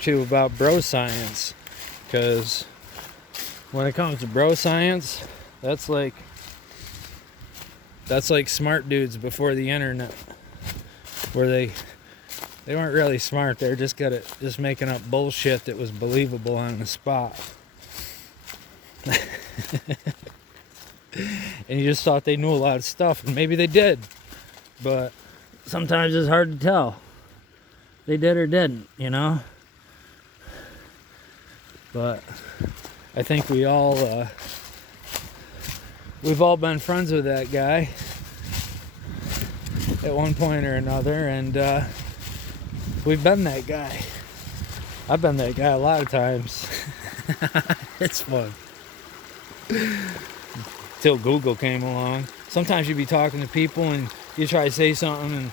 to about bro science, because when it comes to bro science, that's like smart dudes before the internet, where they weren't really smart. They're just good at just making up bullshit that was believable on the spot. And you just thought they knew a lot of stuff, and maybe they did, but sometimes it's hard to tell. They did or didn't, you know? But I think we've all been friends with that guy at one point or another, and we've been that guy. I've been that guy a lot of times. It's fun. Till Google came along. Sometimes you'd be talking to people and you try to say something, and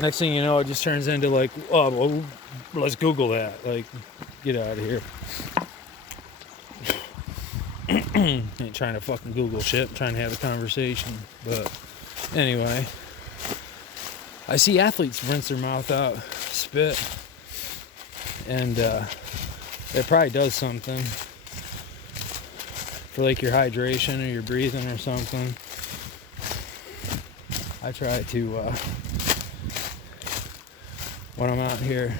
next thing you know, it just turns into like, oh, well, let's Google that. Like, get out of here. Ain't trying to fucking Google shit. I'm trying to have a conversation. But anyway, I see athletes rinse their mouth out, spit, and it probably does something for like your hydration or your breathing or something. I try to when I'm out here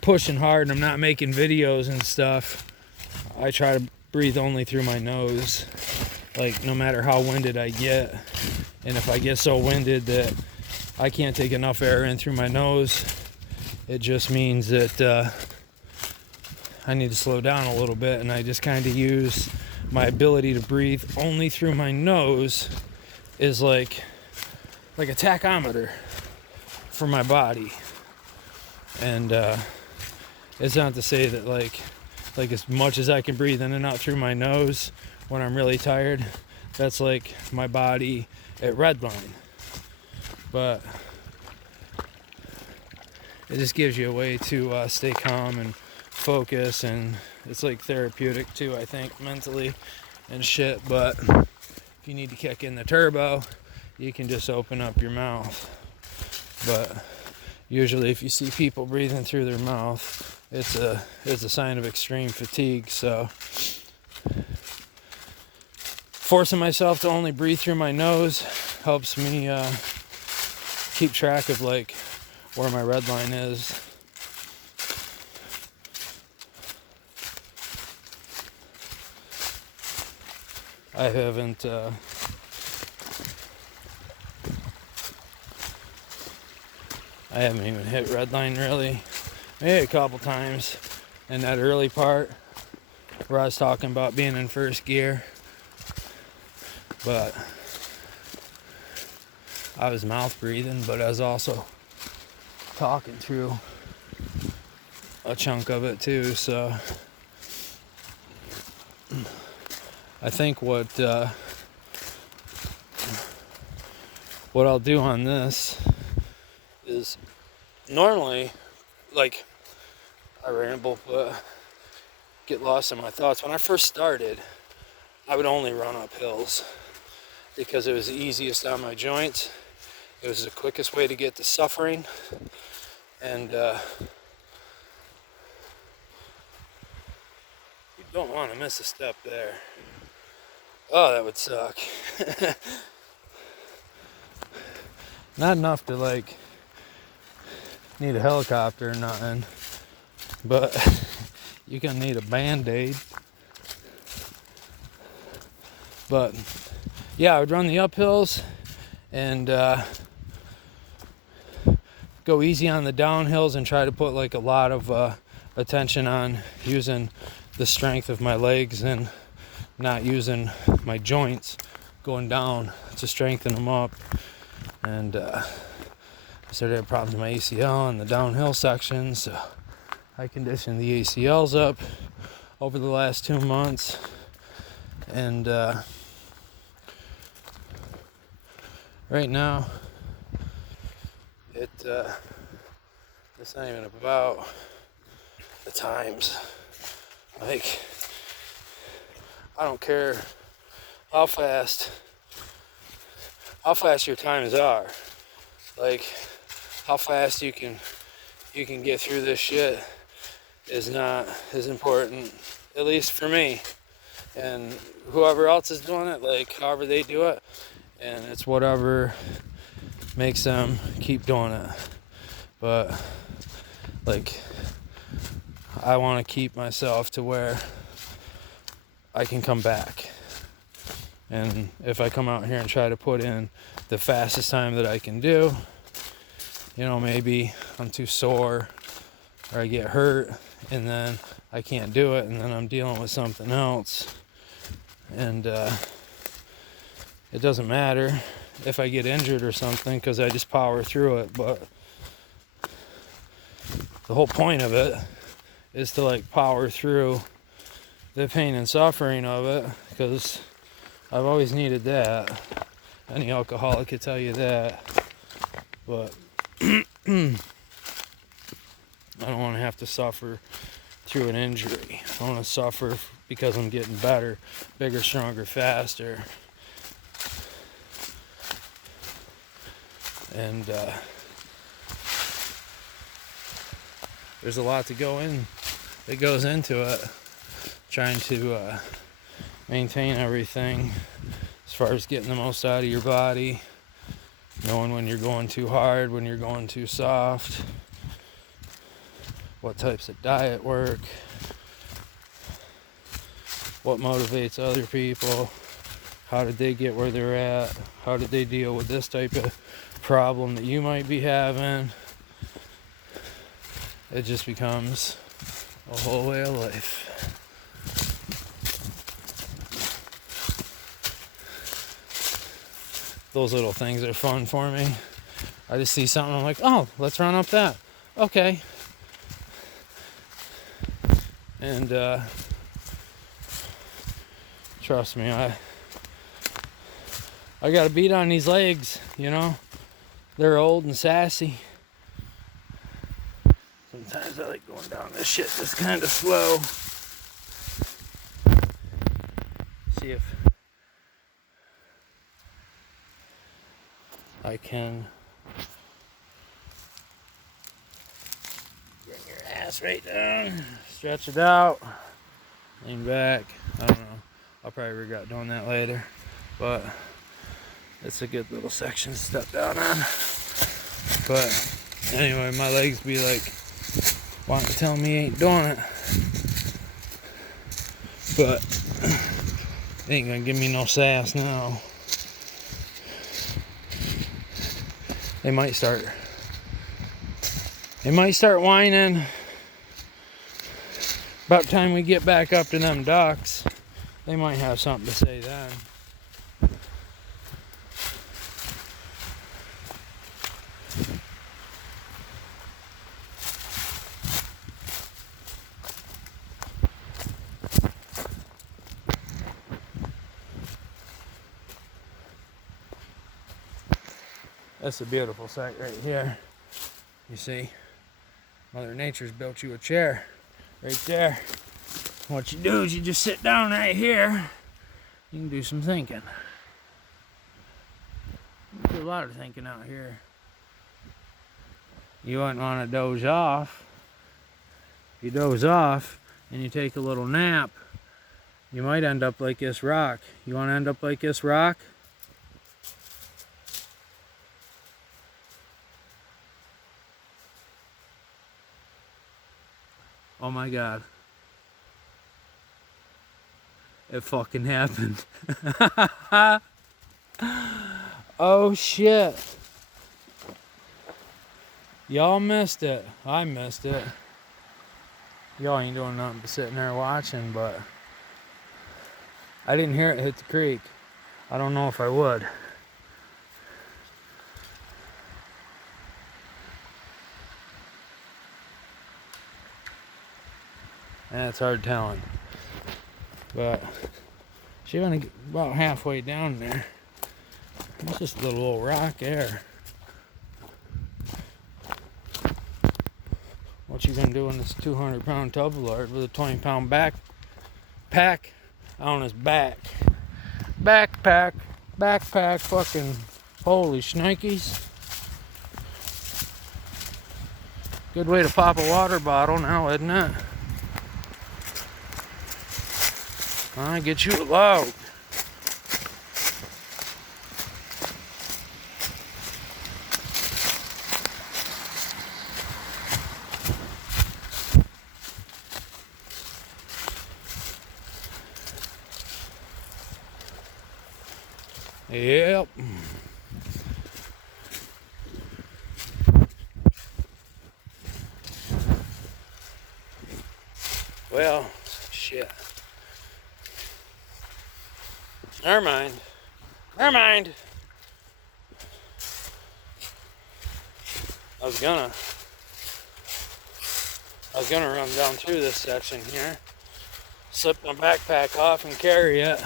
pushing hard and I'm not making videos and stuff, I try to breathe only through my nose, like no matter how winded I get. And if I get so winded that I can't take enough air in through my nose, it just means that I need to slow down a little bit, and I just kind of use my ability to breathe only through my nose is like a tachometer for my body. And it's not to say that like as much as I can breathe in and out through my nose when I'm really tired, that's like my body at redline. But it just gives you a way to stay calm and focus, and it's like therapeutic too, I think, mentally and shit. But if you need to kick in the turbo, you can just open up your mouth. But usually if you see people breathing through their mouth, it's a sign of extreme fatigue. So forcing myself to only breathe through my nose helps me keep track of like where my red line is. I haven't even hit redline really. Maybe a couple times in that early part where I was talking about being in first gear, but I was mouth breathing, but I was also talking through a chunk of it too. So I think what I'll do on this is, normally, like, I ramble, but get lost in my thoughts. When I first started, I would only run up hills because it was the easiest on my joints. It was the quickest way to get to suffering, and you don't want to miss a step there. Oh, that would suck. Not enough to like need a helicopter or nothing, but you're gonna need a band-aid. But yeah, I would run the uphills and go easy on the downhills and try to put like a lot of attention on using the strength of my legs and not using my joints going down to strengthen them up. And I started to have problems with my ACL in the downhill section, so I conditioned the ACLs up over the last 2 months. And right now, it's not even about the times. Like, I don't care how fast your times are. Like, how fast you can get through this shit is not as important, at least for me. And whoever else is doing it, like however they do it, and it's whatever makes them keep doing it. But like, I want to keep myself to where I can come back. And if I come out here and try to put in the fastest time that I can do, you know, maybe I'm too sore or I get hurt and then I can't do it, and then I'm dealing with something else. And it doesn't matter if I get injured or something, because I just power through it. But the whole point of it is to like power through the pain and suffering of it, because I've always needed that. Any alcoholic could tell you that. But I don't want to have to suffer through an injury. I want to suffer because I'm getting better, bigger, stronger, faster. And there's a lot that goes into it, trying to maintain everything as far as getting the most out of your body, knowing when you're going too hard, when you're going too soft, what types of diet work, what motivates other people, how did they get where they're at, how did they deal with this type of problem that you might be having. It just becomes a whole way of life. Those little things are fun for me. I just see something, I'm like, oh, let's run up that. Okay. And trust me, I got a beat on these legs, you know. They're old and sassy. Sometimes I like going down this shit just kind of slow. See if I can bring your ass right down, stretch it out, lean back. I don't know. I'll probably regret doing that later, but it's a good little section to step down on. But anyway, my legs be like wanting to tell me ain't doing it, but they ain't gonna give me no sass now. They might start whining about the time we get back up to them ducks. They might have something to say then. That's a beautiful sight right here. You see, Mother Nature's built you a chair right there. What you do is you just sit down right here. You can do some thinking. You do a lot of thinking out here. You wouldn't want to doze off. If you doze off and you take a little nap, you might end up like this rock. You want to end up like this rock? Oh my God. It fucking happened. Oh shit. Y'all missed it. I missed it. Y'all ain't doing nothing but sitting there watching, but I didn't hear it hit the creek. I don't know if I would. And it's hard telling. But she only get about halfway down there. It's just a little old rock there. What you gonna do in this 200-pound tub lard with a 20-pound backpack on his back? Backpack, fucking holy shnikes. Good way to pop a water bottle now, isn't it? I get you a load. Yep. Well, shit. Never mind. Never mind. I was gonna run down through this section here, slip my backpack off and carry it.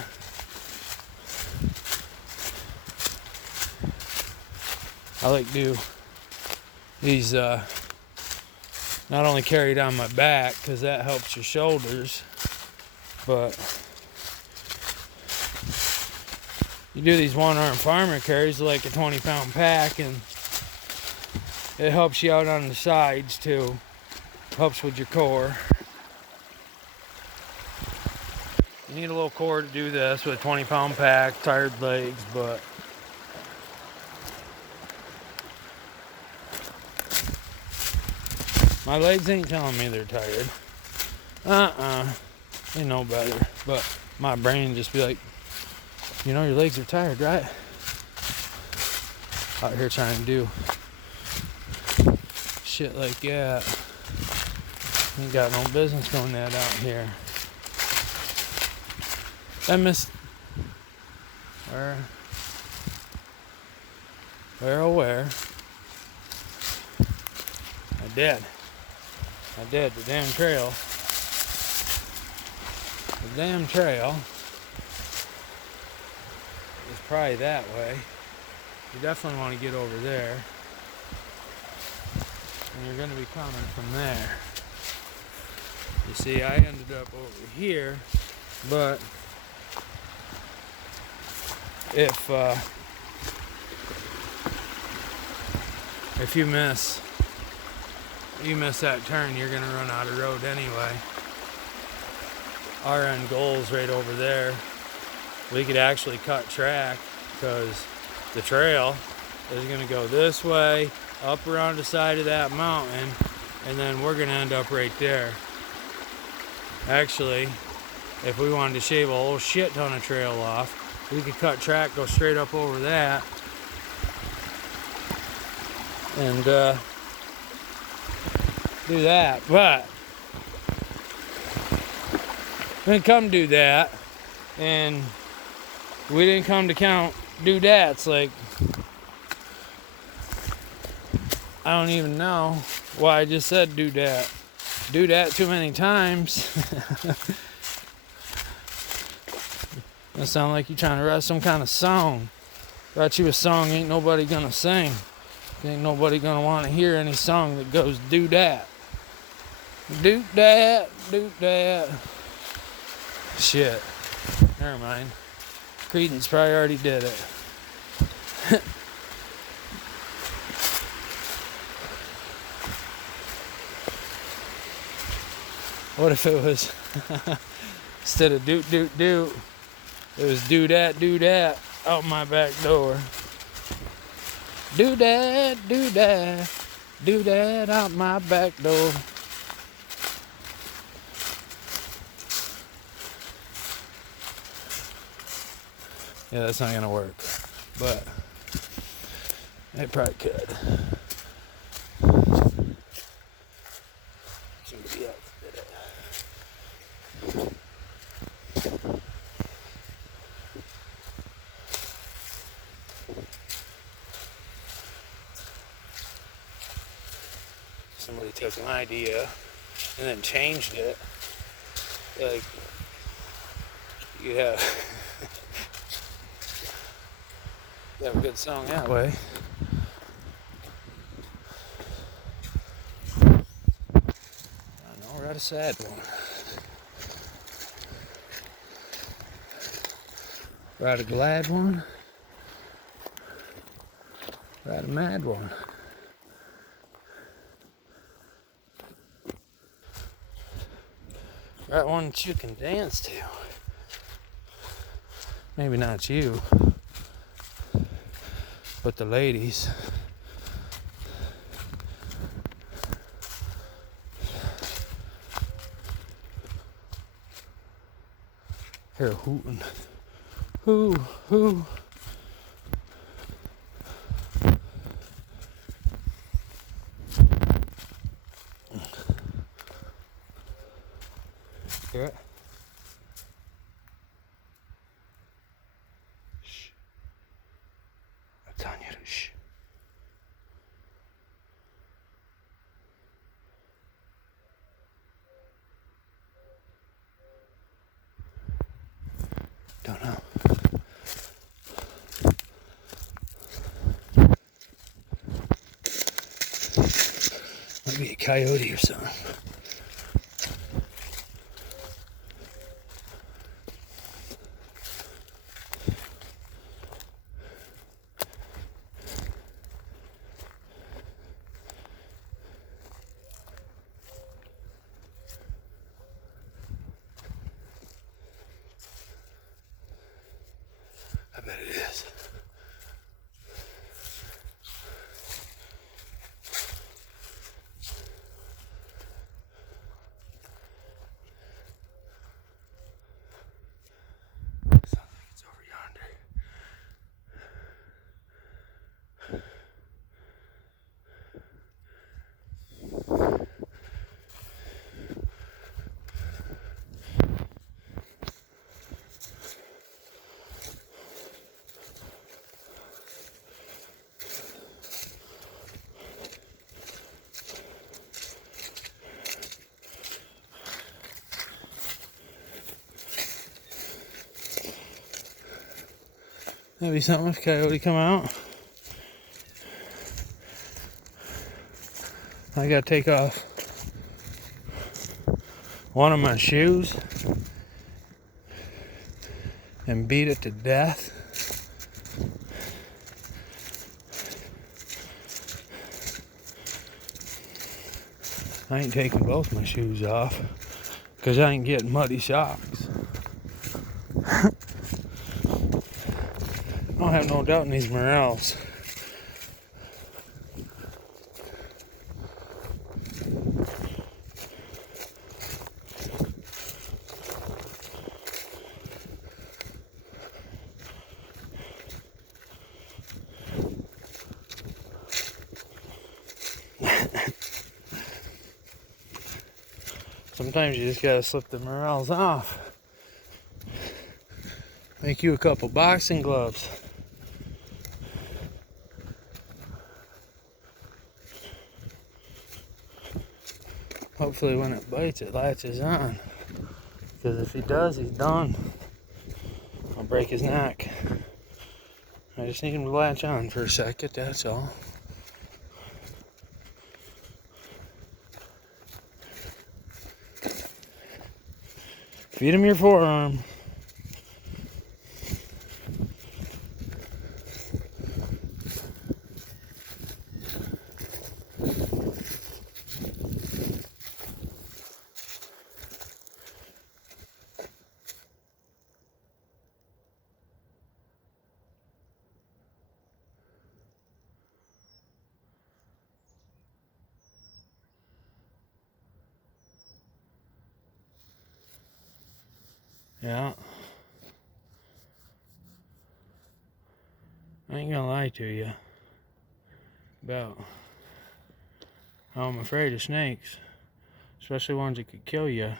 I like to do these not only carried on my back because that helps your shoulders, but you do these one-arm farmer carries like a 20-pound pack, and it helps you out on the sides too. Helps with your core. You need a little core to do this with a 20-pound pack, tired legs, but my legs ain't telling me they're tired. They know better. But my brain just be like, you know your legs are tired, right? Out here trying to do shit like that. Ain't got no business going that out here. I missed. Where? I did. The damn trail. The damn trail is probably that way. You definitely want to get over there. And you're going to be coming from there. You see, I ended up over here, but if you miss that turn, you're gonna run out of road anyway. Our end goal's right over there. We could actually cut track because the trail is gonna go this way, up around the side of that mountain, and then we're gonna end up right there. Actually, if we wanted to shave a whole shit ton of trail off, we could cut track, go straight up over that, and do that. But we didn't come do that, and we didn't come to do that. It's like, I don't even know why I just said do that. Do that too many times. That sound like you trying to write some kind of song. Write you a song ain't nobody gonna sing. Ain't nobody gonna want to hear any song that goes do that. Do that, do that. Shit. Never mind. Creedence probably already did it. What if it was instead of doot doot doot, it was do that out my back door. Do that out my back door. Yeah, that's not gonna work, but it probably could. Somebody else did it. Somebody took an idea and then changed it. Like, you have you have a good song that way. I don't know, write a sad one. Write a glad one. Write a mad one. Write one that you can dance to. Maybe not you, but the ladies. Hear a hooting. Hoo, hoo. Hear it? Shh. I'm telling you to shh. Don't know. Might be a coyote or something. I bet it is. Sounds like it's over yonder. Maybe something if coyote come out. I gotta take off one of my shoes and beat it to death. I ain't taking both my shoes off because I ain't getting muddy socks. I don't have no doubt in these morels. Sometimes you just gotta slip the morels off. Make you a couple boxing gloves. Hopefully when it bites, it latches on. Because if he does, he's done. I'll break his neck. I just need him to latch on for a second, that's all. Feed him your forearm. Yeah. I ain't gonna lie to you about how I'm afraid of snakes, especially ones that could kill you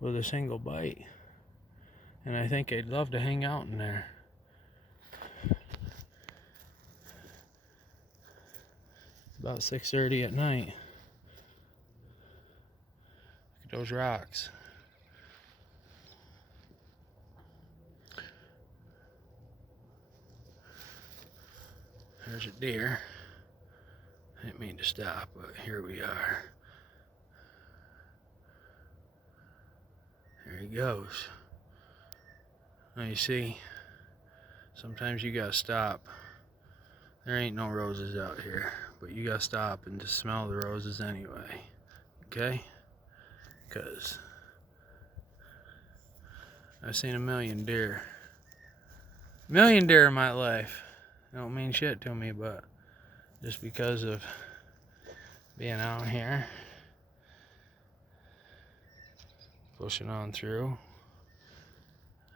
with a single bite. And I think they'd love to hang out in there. About 6:30 at night. Look at those rocks. There's a deer. I didn't mean to stop, but here we are. There he goes. Now you see, sometimes you gotta stop. There ain't no roses out here, but you gotta stop and just smell the roses anyway. Okay? Because I've seen a million deer million deer in my life. They don't mean shit to me, but just because of being out here, pushing on through,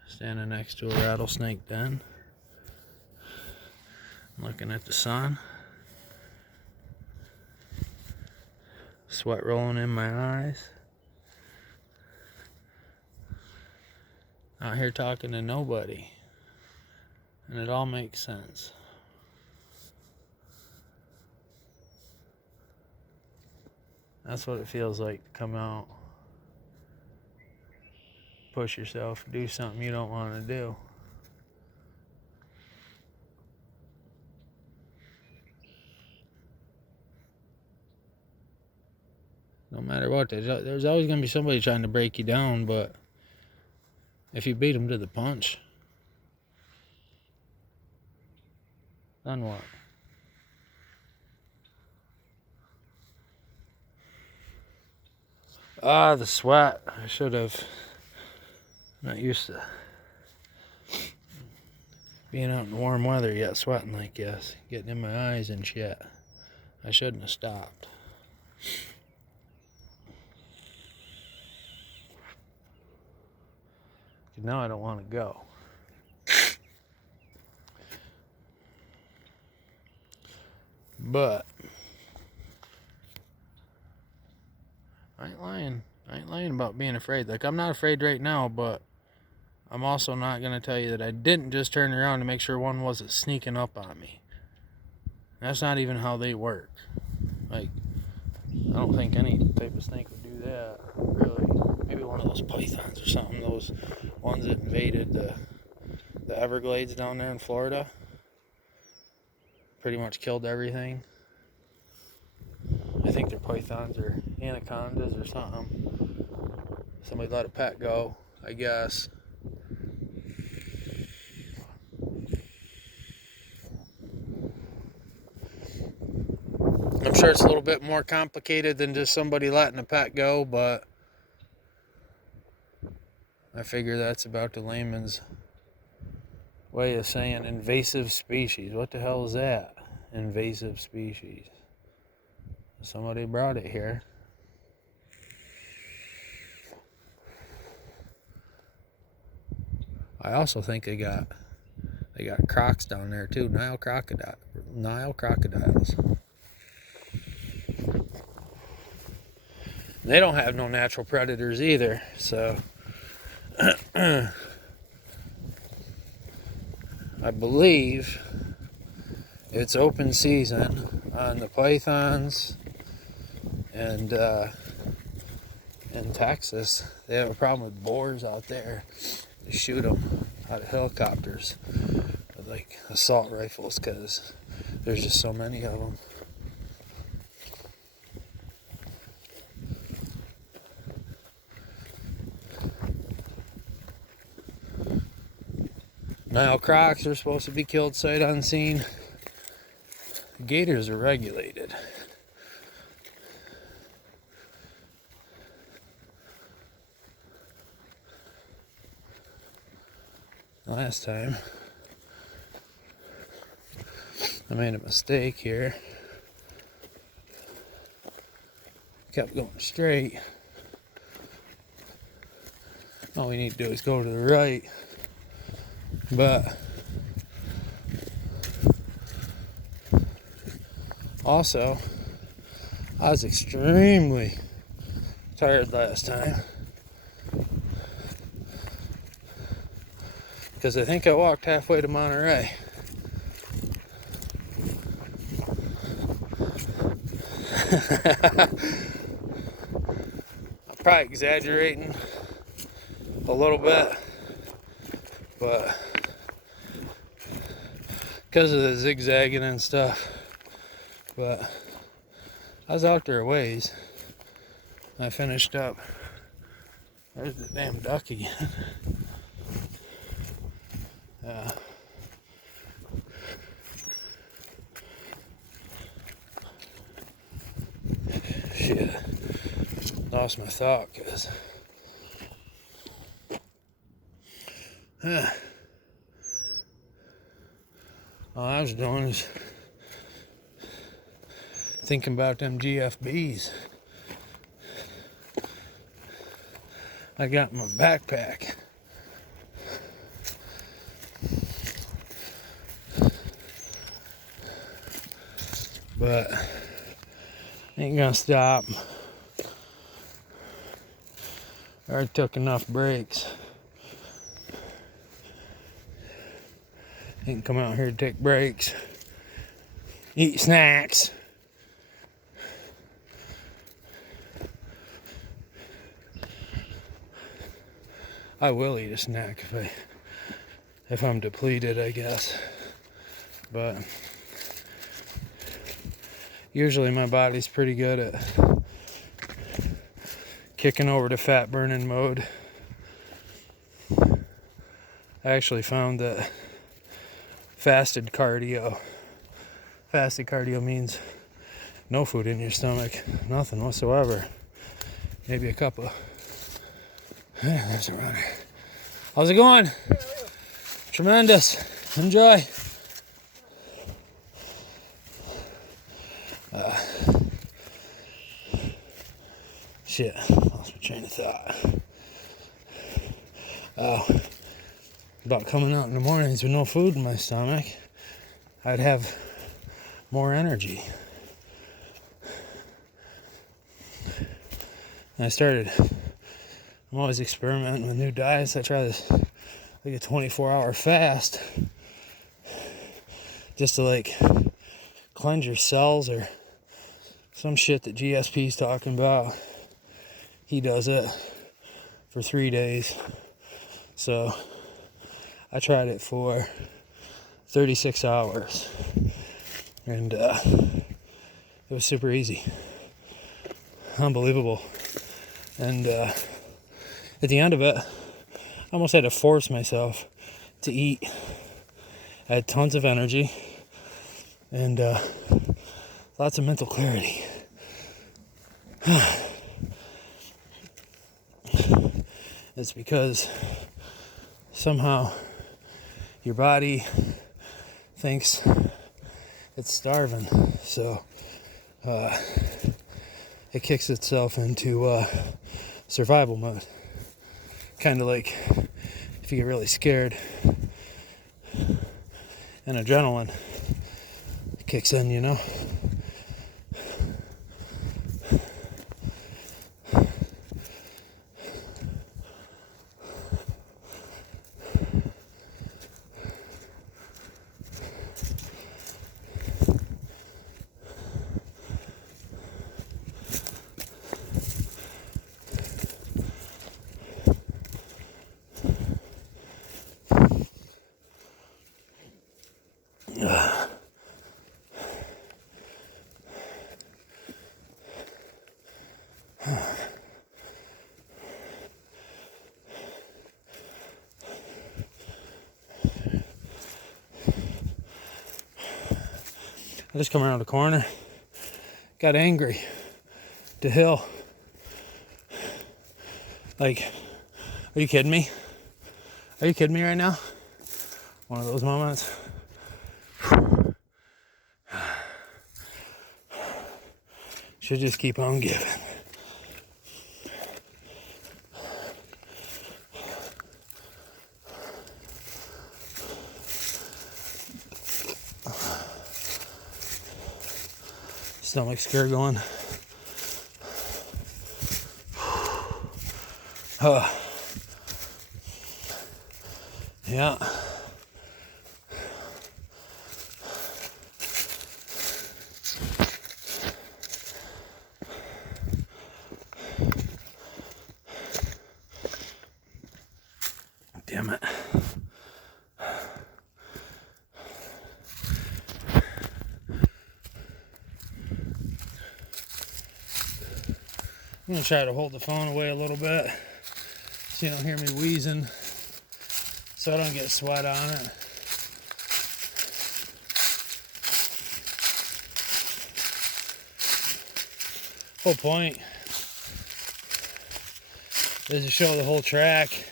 standing next to a rattlesnake den, looking at the sun, sweat rolling in my eyes, out here talking to nobody, and it all makes sense. That's what it feels like to come out, push yourself, do something you don't want to do. No matter what, there's always going to be somebody trying to break you down, but if you beat them to the punch, then what? The sweat. I should have. Not used to being out in warm weather yet, sweating like this, getting in my eyes and shit. I shouldn't have stopped. Now I don't want to go. But I ain't lying. I ain't lying about being afraid. Like, I'm not afraid right now, but I'm also not going to tell you that I didn't just turn around to make sure one wasn't sneaking up on me. That's not even how they work. Like, I don't think any type of snake would do that, really. Maybe one of those pythons or something, those ones that invaded the Everglades down there in Florida. Pretty much killed everything. I think they're pythons or anacondas or something. Somebody let a pet go, I guess. I'm sure it's a little bit more complicated than just somebody letting a pet go, but I figure that's about the layman's way of saying invasive species. What the hell is that? Invasive species. Somebody brought it here. I also think they got crocs down there too. Nile crocodiles. They don't have no natural predators either, so I believe it's open season on the pythons, and in Texas they have a problem with boars out there. They shoot them out of helicopters with like assault rifles because there's just so many of them. Nile crocs are supposed to be killed sight unseen. Gators are regulated. Last time I made a mistake here. Kept going straight. All we need to do is go to the right. But also, I was extremely tired last time because I think I walked halfway to Monterey. I'm probably exaggerating a little bit, but because of the zigzagging and stuff. But I was out there a ways. I finished up. There's the damn duck again. Shit. Lost my thought because All I was doing is thinking about them GFBs I got in my backpack. But ain't gonna stop. I already took enough breaks. You can come out here to take breaks, eat snacks. I will eat a snack if I'm depleted, I guess. But usually my body's pretty good at kicking over to fat burning mode. I actually found that fasted cardio means no food in your stomach, nothing whatsoever. Maybe a cup of... Hey, there's a runner. How's it going? Tremendous. Enjoy. Shit, lost my train of thought. About coming out in the mornings with no food in my stomach, I'd have more energy. And I'm always experimenting with new diets. I try this, like a 24-hour fast, just to like cleanse your cells or some shit that GSP's talking about. He does it for 3 days. So I tried it for 36 hours. And it was super easy. Unbelievable. And at the end of it, I almost had to force myself to eat. I had tons of energy and lots of mental clarity. It's because somehow your body thinks it's starving, so it kicks itself into survival mode. Kind of like if you get really scared and adrenaline kicks in, you know? I just come around the corner, got angry to Hill. Like, are you kidding me? Are you kidding me right now? One of those moments. Should just keep on giving. Stomach scare going. Yeah. Damn it. I'm gonna try to hold the phone away a little bit so you don't hear me wheezing, so I don't get sweat on it. Whole point is to show the whole track,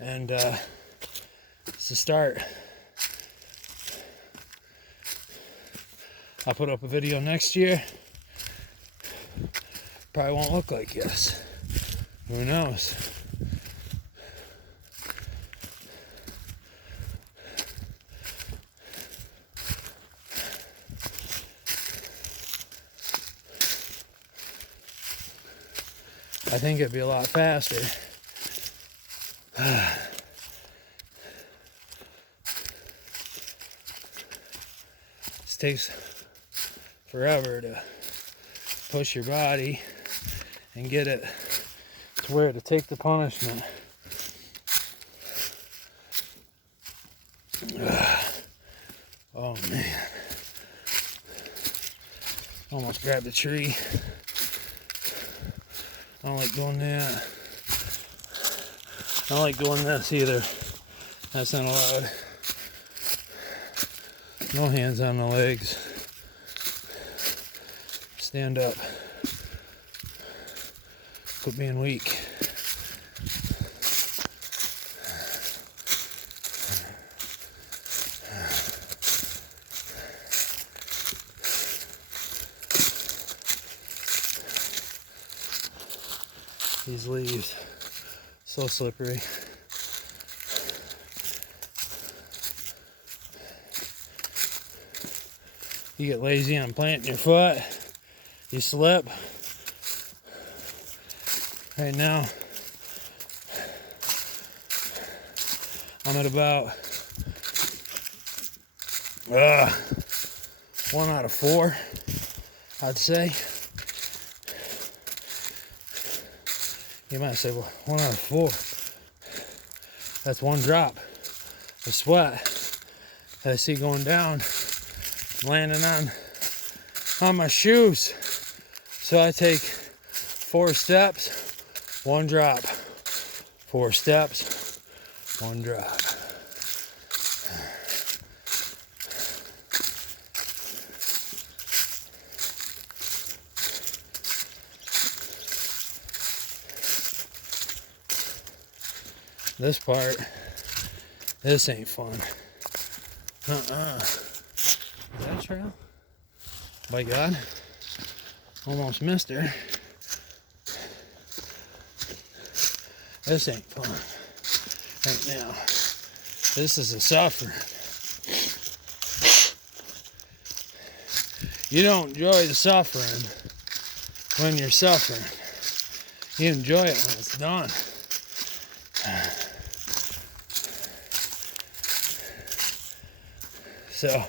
and it's to start I'll put up a video next year. Probably won't look like this. Who knows? I think it'd be a lot faster. This takes forever to push your body and get it to where to take the punishment. Oh man. Almost grabbed a tree. I don't like doing that. I don't like doing this either. That's not allowed. No hands on the legs. Stand up. Quit being weak. These leaves, so slippery. You get lazy on planting your foot, you slip. Right now, I'm at about 1 out of 4, I'd say. You might say, well, 1 out of 4. That's 1 drop of sweat that I see going down, landing on my shoes. So I take 4 steps, 1 drop. 4 steps, 1 drop. This part, this ain't fun. Is that a trail? By God, almost missed her. This ain't fun right now. This is a suffering. You don't enjoy the suffering when you're suffering. You enjoy it when it's done. So